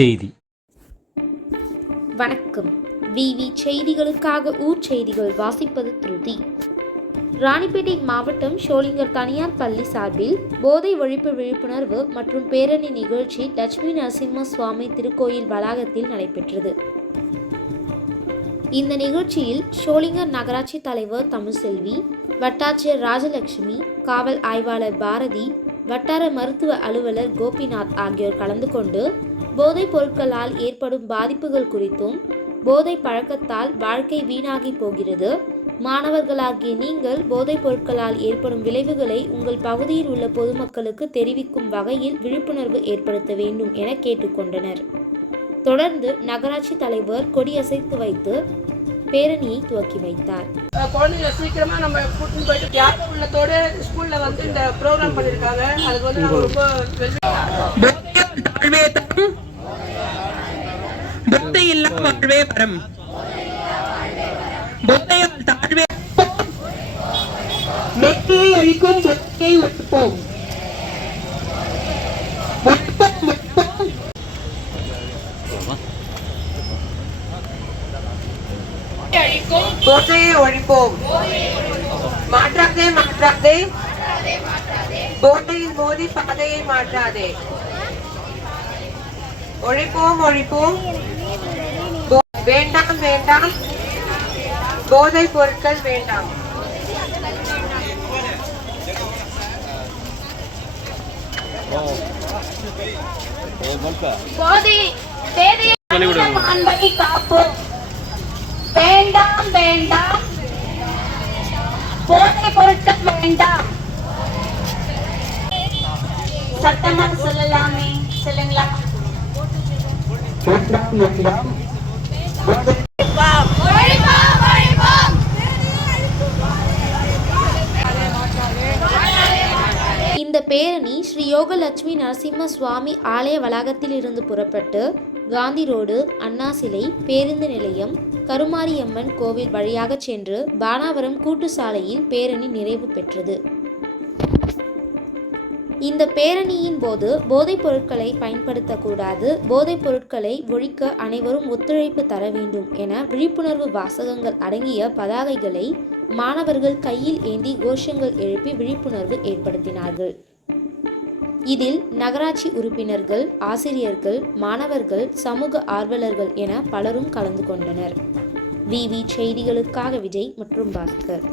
செய்தி. வணக்கம். விவி செய்திகளுக்காக ஊர் செய்திகள் வாசிப்பது திருதி. ராணிப்பேட்டை மாவட்டம் ஷோலிங்கர் தனியார் பள்ளி சார்பில் போதை ஒழிப்பு விழிப்புணர்வு மற்றும் பேரணி நிகழ்ச்சி லட்சுமி நரசிம்ம சுவாமி திருக்கோயில் வளாகத்தில் நடைபெற்றது. இந்த நிகழ்ச்சியில் ஷோலிங்கர் நகராட்சி தலைவர் தமிழ்செல்வி வட்டாட்சியர் ராஜலட்சுமி காவல் ஆய்வாளர் பாரதி வட்டார மருத்துவ அலுவலர் கோபிநாத் ஆகியோர் கலந்து கொண்டு போதைப் பொருட்களால் ஏற்படும் பாதிப்புகள் குறித்தும் போதை பழக்கத்தால் வாழ்க்கை வீணாகி போகிறது. மாணவர்களாகிய நீங்கள் போதைப் பொருட்களால் ஏற்படும் விளைவுகளை உங்கள் பகுதியில் உள்ள பொதுமக்களுக்கு தெரிவிக்கும் வகையில் விழிப்புணர்வு ஏற்படுத்த வேண்டும் என கேட்டுக்கொண்டனர். தொடர்ந்து நகராட்சி தலைவர் கொடியசைத்து வைத்து பேரணியை துவக்கி வைத்தார். குழந்தைங்களை சீக்கிரமா நம்ம கூட்டின்னு போயிட்டு தியாக உள்ளத்தோட ஸ்கூல்ல வந்து இந்த ப்ரோக்ராம் பண்ணிருக்காங்க. அதுக்கு வந்து நாங்க ரொம்ப வாழ்வே தரும் போதை இல்லா வாழ்வே வரும் போதையால் தாழ்வே வெற்றியை அளிக்கும் போதையை ஒழிப்போம் ஒழிப்போம் ஒழிப்போம் போதையை ஒழிப்போம். மாற்றாதே மாற்றாதே. போதையில் மோதி பாதையை மாற்றாதே. ஒழிப்போம் ஒழிப்போம். வேண்டாம் வேண்டாம். போதை பொருட்கள் வேண்டாம். போதை தேதியை அன்பை காப்போம். வேண்டாம் வேண்டாம். போதை பொருட்கள் வேண்டாம். சத்தமா இந்த பேரணி ஸ்ரீ யோகலட்சுமி நரசிம்ம சுவாமி ஆலய வளாகத்தில் இருந்து புறப்பட்டு காந்தி ரோடு அண்ணா சிலை பேருந்து நிலையம் கருமாரியம்மன் கோவில் வழியாக சென்று பானாவரம் கூட்டு சாலையில் பேரணி நிறைவு பெற்றது. இந்த பேரணியின் போது போதைப் பொருட்களை பயன்படுத்தக்கூடாது. போதைப் பொருட்களை ஒழிக்க அனைவரும் ஒத்துழைப்பு தர வேண்டும் என விழிப்புணர்வு வாசகங்கள் அடங்கிய பதாகைகளை மாணவர்கள் கையில் ஏந்தி கோஷங்கள் எழுப்பி விழிப்புணர்வு ஏற்படுத்தினார்கள். இதில் நகராட்சி உறுப்பினர்கள் ஆசிரியர்கள் மாணவர்கள் சமூக ஆர்வலர்கள் என பலரும் கலந்து கொண்டனர். விவி செய்திகளுக்காக விஜய் மற்றும் பாஸ்கர்.